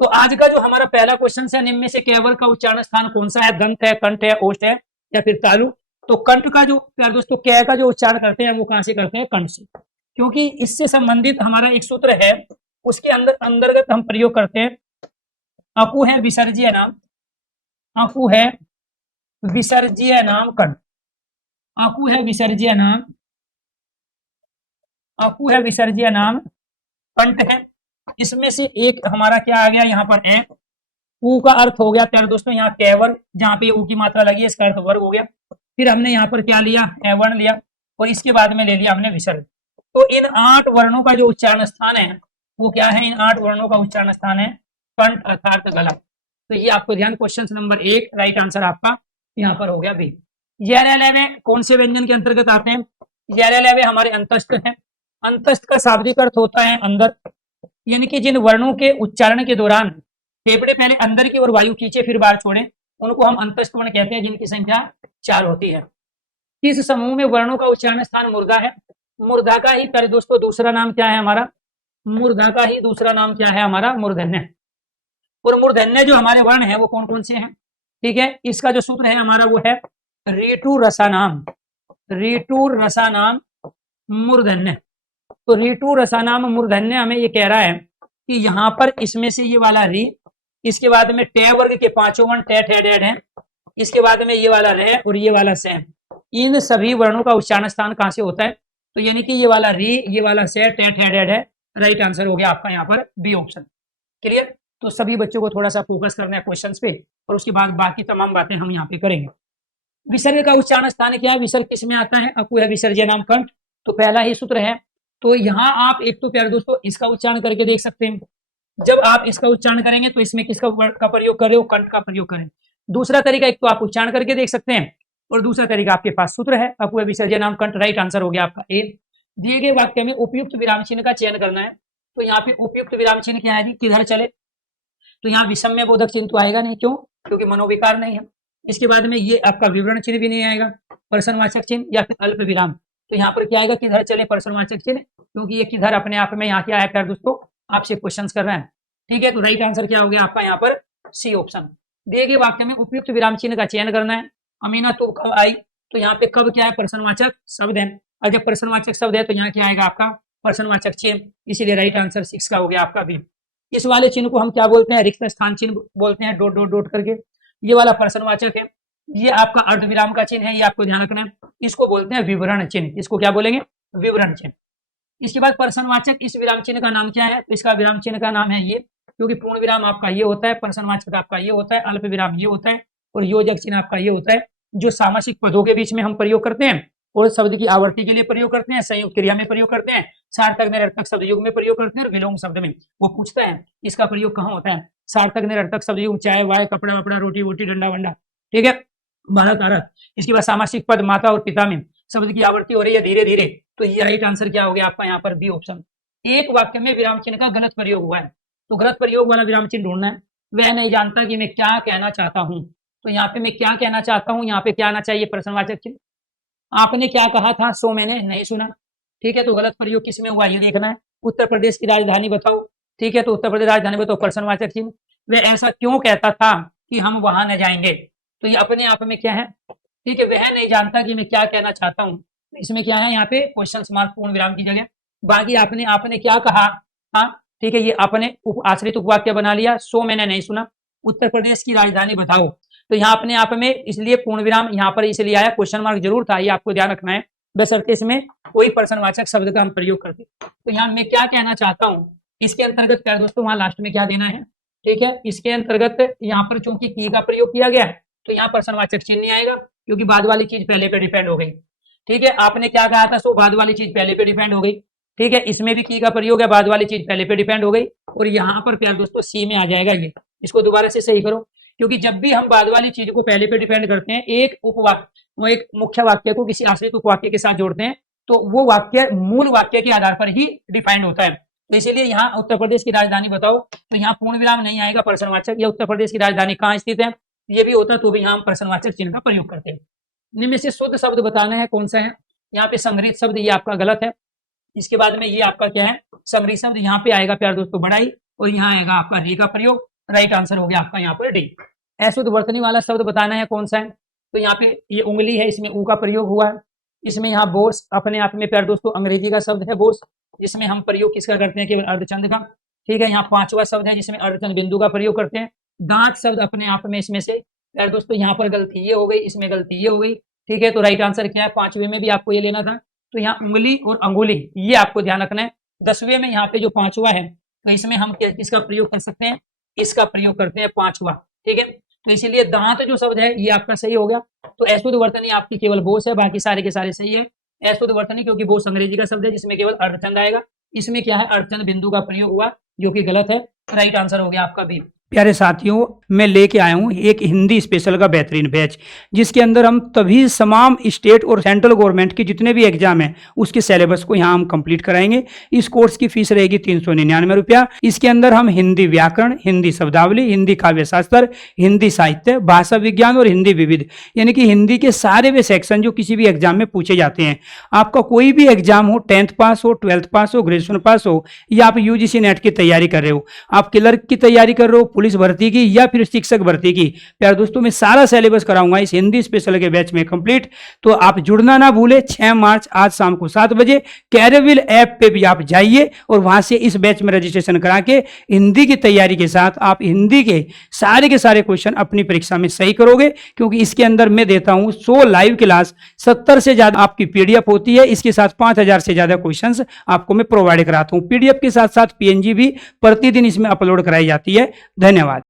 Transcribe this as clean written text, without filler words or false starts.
तो आज का जो हमारा पहला क्वेश्चन है, निम्न में से केवल का उच्चारण स्थान कौन सा है? दंत है, कंठ है, ओष्ठ है या फिर तालु? तो कंठ का जो प्यार दोस्तों कै का जो उच्चारण करते हैं वो कहां से करते हैं? कंठ से, क्योंकि इससे संबंधित हमारा एक सूत्र है, उसके अंतर्गत हम प्रयोग करते हैं। अकु है विसर्जीय नाम, अकु है विसर्जीय नाम कंठ, अकु है विसर्जीय नाम, अकु है विसर्जीय नाम कंठ है। इसमें से एक हमारा क्या आ गया यहाँ पर ए, ऊ का अर्थ हो गया प्यारे दोस्तों यहाँ कैवर्ग, जहाँ पे ऊ की मात्रा लगी है इसका अर्थ वर्ग हो गया। फिर हमने यहाँ पर क्या लिया? एवर्ण लिया, और इसके बाद में ले लिया हमने विसर्ग। तो इन 8 वर्णों का जो उच्चारण स्थान है वो क्या है? इन 8 वर्णों का उच्चारण स्थान है कंठ अर्थात गला। तो ये आपको ध्यान, क्वेश्चन नंबर 1 राइट आंसर आपका यहाँ पर हो गया बी। यह कौन से व्यंजन के अंतर्गत आते हैं? यह हमारे अंतस्थ है। अंतस्थ का शाब्दिक अर्थ होता है अंदर, यानी कि जिन वर्णों के उच्चारण के दौरान फेफड़े पहले अंदर की ओर वायु खींचे फिर बाहर छोड़े, उनको हम अंतस्थ वर्ण कहते हैं, जिनकी संख्या 4 होती है। इस समूह में वर्णों का उच्चारण स्थान मूर्धा है। मूर्धा का ही प्यारे दोस्तों दूसरा नाम क्या है हमारा? मूर्धा का ही दूसरा नाम क्या है हमारा? मूर्धन्य। और मूर्धन्य जो हमारे वर्ण है वो कौन कौन से हैं? ठीक है, इसका जो सूत्र है हमारा वो है ऋटु रसानाम, ऋटु रसानाम मूर्धन्य। तो ऋटु रसानाम मूर्धन्य हमें ये कह रहा है कि यहाँ पर इसमें से ये वाला री, इसके बाद में टे वर्ग के 5 वर्ण टे ठे डेड है, इसके बाद में ये वाला रे और ये वाला से, इन सभी वर्णों का उच्चारण स्थान कहाँ से होता है? तो यानी कि ये वाला री, ये वाला से, टे ठे डेड है। राइट आंसर हो गया आपका यहाँ पर बी ऑप्शन। क्लियर? तो सभी बच्चों को थोड़ा सा फोकस करना है क्वेश्चंस पे, और उसके बाद बाकी तमाम बातें हम यहाँ पे करेंगे। विसर्ग का उच्चारण स्थान क्या है? विसर्ग किस में आता है? अकु है विसर्जय नाम कंठ, तो पहला ही सूत्र है। तो यहाँ आप एक तो प्यारे दोस्तों इसका उच्चारण करके देख सकते हैं। जब आप इसका उच्चारण करेंगे तो इसमें किसका का प्रयोग कर रहे हो? कंठ का प्रयोग करें। दूसरा तरीका, एक तो आप उच्चारण करके देख सकते हैं, और दूसरा तरीका आपके पास सूत्र है अकु है विसर्जय नाम कंठ। राइट आंसर हो गया आपका ए। दिए गए वाक्य में उपयुक्त विराम चिन्ह का चयन करना है। तो यहाँ पे उपयुक्त विराम चिन्ह क्या है जी? किधर चले? तो यहाँ विषम्य बोधक चिन्ह तो आएगा नहीं, क्यों? क्योंकि मनोविकार नहीं है। इसके बाद में ये आपका विवरण चिन्ह भी नहीं आएगा, प्रश्नवाचक चिन्ह या फिर अल्प विराम। तो यहाँ पर क्या आएगा? किधर चले? प्रश्नवाचक चिन्ह, क्योंकि ये किधर अपने आप में यहाँ क्या है प्यारे दोस्तों? आपसे क्वेश्चन कर रहे हैं। ठीक है, तो राइट आंसर क्या हो गया आपका यहाँ पर? C option. दिए गए वाक्य में उपयुक्त विराम चिन्ह का चयन करना है। अमीना तो कब आई? तो यहाँ पे कब क्या है? प्रश्नवाचक शब्द है, और जब प्रश्नवाचक शब्द है तो यहाँ क्या आएगा आपका? प्रश्नवाचक चिन्ह। इसीलिए राइट आंसर 6 का हो गया आपका बी। इस वाले चिन्ह को हम क्या बोलते हैं? रिक्त स्थान चिन्ह बोलते हैं, डॉट डॉट डॉट करके। ये वाला प्रश्नवाचक है, ये आपका अर्धविराम का चिन्ह है, ये आपको ध्यान रखना है। इसको बोलते हैं विवरण चिन्ह। इसको क्या बोलेंगे? विवरण चिन्ह। इसके बाद प्रश्नवाचक इस विराम चिन्ह का नाम क्या है? तो इसका विराम चिन्ह का नाम है ये, क्योंकि पूर्ण विराम आपका ये होता है, प्रश्नवाचक आपका ये होता है, अल्प विराम ये होता है, और योजक चिन्ह आपका ये होता है, जो सामासिक पदों के बीच में हम प्रयोग करते हैं, और शब्द की आवर्ती के लिए प्रयोग करते हैं, संयुक्त क्रिया में प्रयोग करते हैं, सार्थक निरर्थक शब्द युग में प्रयोग करते हैं, और विलोम शब्द में। वो पूछता है इसका प्रयोग कहाँ होता है? सार्थक निरर्थक शब्द युग, चाय वाय, कपड़ा वपड़ा, रोटी वोटी, डंडा वंडा। ठीक है, भारत भारत। इसके बाद सामासिक पद माता और पिता में शब्द की आवर्ती हो रही है धीरे धीरे। तो ये राइट आंसर क्या हो गया आपका यहाँ पर? B option. एक वाक्य में विराम चिन्ह का गलत प्रयोग हुआ है, तो गलत प्रयोग वाला विराम चिन्ह ढूंढना है। वह नहीं जानता कि मैं क्या कहना चाहता हूँ। तो यहाँ पे मैं क्या कहना चाहता हूँ, यहाँ पे क्या आना चाहिए? प्रश्नवाचक चिन्ह। आपने क्या कहा था? सो मैंने नहीं सुना। ठीक है, तो गलत प्रयोग किसमें हुआ ये देखना है। उत्तर प्रदेश की राजधानी बताओ। ठीक है, तो उत्तर प्रदेश राजधानी बताओ, प्रश्नवाचक चिन्ह। वह ऐसा क्यों कहता था कि हम वहां न जाएंगे? तो ये अपने आप में क्या है? ठीक है, वह नहीं जानता कि मैं क्या कहना चाहता हूँ। इसमें क्या है? यहाँ पे क्वेश्चन मार्क पूर्ण विराम की जगह। बाकी आपने क्या कहा? हाँ, ठीक है, ये आपने आश्रित उपवाक्य बना लिया। सो मैंने नहीं सुना। उत्तर प्रदेश की राजधानी बताओ, तो यहाँ अपने आप में इसलिए पूर्ण विराम यहाँ पर इसलिए आया, क्वेश्चन मार्क जरूर था, ये आपको ध्यान रखना है। बशर्ते इसमें कोई प्रश्नवाचक शब्द का हम प्रयोग करते। तो यहाँ मैं क्या कहना चाहता हूँ, इसके अंतर्गत क्या दोस्तों वहां लास्ट में क्या देना है? ठीक है, इसके अंतर्गत यहाँ पर चूंकि की का प्रयोग किया गया है, तो यहाँ प्रश्नवाचक चिन्ह नहीं आएगा, क्योंकि बाद वाली चीज पहले पे डिपेंड हो गई। ठीक है, आपने क्या कहा था? सो बाद वाली चीज पहले पे डिपेंड हो गई। ठीक है, इसमें भी की का प्रयोग है, बाद वाली चीज पहले पे डिपेंड हो गई, और यहाँ पर प्यार दोस्तों सी में आ जाएगा ये। इसको दोबारा से सही करो, क्योंकि जब भी हम बाद वाली चीज को पहले पे डिपेंड करते हैं, एक उपवाक्य, वो एक मुख्य वाक्य को किसी आश्रित उपवाक्य के साथ जोड़ते हैं, तो वो वाक्य मूल वाक्य के आधार पर ही डिफाइंड होता है। तो इसीलिए यहाँ उत्तर प्रदेश की राजधानी बताओ, तो यहाँ पूर्ण विराम नहीं आएगा, प्रश्नवाचक। या उत्तर प्रदेश की राजधानी कहाँ स्थित है, ये भी होता तो भी यहाँ हम प्रश्नवाचक चिन्ह का प्रयोग करते हैं। निम्न में से शुद्ध शब्द बताना है, कौन सा है? यहाँ पे संग्रहित शब्द, ये आपका गलत है। इसके बाद में ये आपका क्या है? संग्रहित शब्द यहाँ पे आएगा प्यार दोस्तों बड़ाई, और यहाँ आएगा आपका री का प्रयोग। राइट आंसर हो गया आपका यहाँ पर डी। अशुद्ध वर्तनी वाला शब्द बताना है कौन सा है, तो यहाँ पे ये उंगली है, इसमें ऊ का प्रयोग हुआ है। इसमें यहाँ बोस अपने आप में प्यारे दोस्तों अंग्रेजी का शब्द है बोस, जिसमें हम प्रयोग किसका करते हैं, केवल अर्धचंद का। ठीक है, यहाँ पांचवा शब्द है जिसमें अर्धचंद बिंदु का प्रयोग करते हैं। दांत शब्द अपने आप में इसमें से प्यारे दोस्तों यहाँ पर गलती ये हो गई, इसमें गलती ये हो गई। ठीक है, तो राइट आंसर क्या है, 5वें में भी आपको ये लेना था, तो यहाँ उंगली और अंगुली ये आपको ध्यान रखना है। 10वें में यहाँ पे जो 5वां है, तो इसमें हम किसका प्रयोग कर सकते हैं, इसका प्रयोग करते हैं 5वां। ठीक है, तो इसीलिए दांत जो शब्द है ये आपका सही हो गया। तो अशुद्ध वर्तनी आपकी केवल बोस है, बाकी सारे के सारे सही है। अशुद्ध वर्तनी क्योंकि बोस अंग्रेजी का शब्द है जिसमें केवल अर्धचंद आएगा, इसमें क्या है अर्धचंद बिंदु का प्रयोग हुआ जो कि गलत है। राइट आंसर हो गया आपका बी। प्यारे साथियों, मैं लेके आया हूँ एक हिंदी स्पेशल का बेहतरीन बैच, जिसके अंदर हम तभी तमाम स्टेट और सेंट्रल गवर्नमेंट के जितने भी एग्जाम हैं उसके सिलेबस को यहाँ हम कंप्लीट कराएंगे। इस कोर्स की फीस रहेगी 399 रुपया। इसके अंदर हम हिंदी व्याकरण, हिंदी शब्दावली, हिंदी काव्य शास्त्र, हिंदी साहित्य, भाषा विज्ञान और हिंदी विविध, यानी कि हिंदी के सारे वे सेक्शन जो किसी भी एग्जाम में पूछे जाते हैं। आपका कोई भी एग्जाम हो, 10th पास हो, 12th पास हो, ग्रेजुएशन पास हो, या आप यूजीसी नेट की तैयारी कर रहे हो, आप क्लर्क की तैयारी कर रहे हो, पुलिस भर्ती की, या फिर शिक्षक भर्ती की, प्यारे दोस्तों मैं सारा सिलेबस कराऊंगा इस हिंदी स्पेशल के बैच में कंप्लीट। तो आप जुड़ना ना भूले। 6 मार्च आज शाम को 7 बजे कैरियर ऐप पे भी आप जाइए और वहां से इस बैच में रजिस्ट्रेशन करा के हिंदी की तैयारी के साथ आप हिंदी के सारे क्वेश्चन अपनी परीक्षा में सही करोगे, क्योंकि इसके अंदर मैं देता हूं 100 लाइव क्लास, 70 से ज्यादा आपकी पीडीएफ होती है, इसके साथ 5000 से ज्यादा क्वेश्चंस आपको मैं प्रोवाइड कराता हूं। पीडीएफ के साथ साथ पीएनजी भी प्रतिदिन इसमें अपलोड कराई जाती है। धन्यवाद।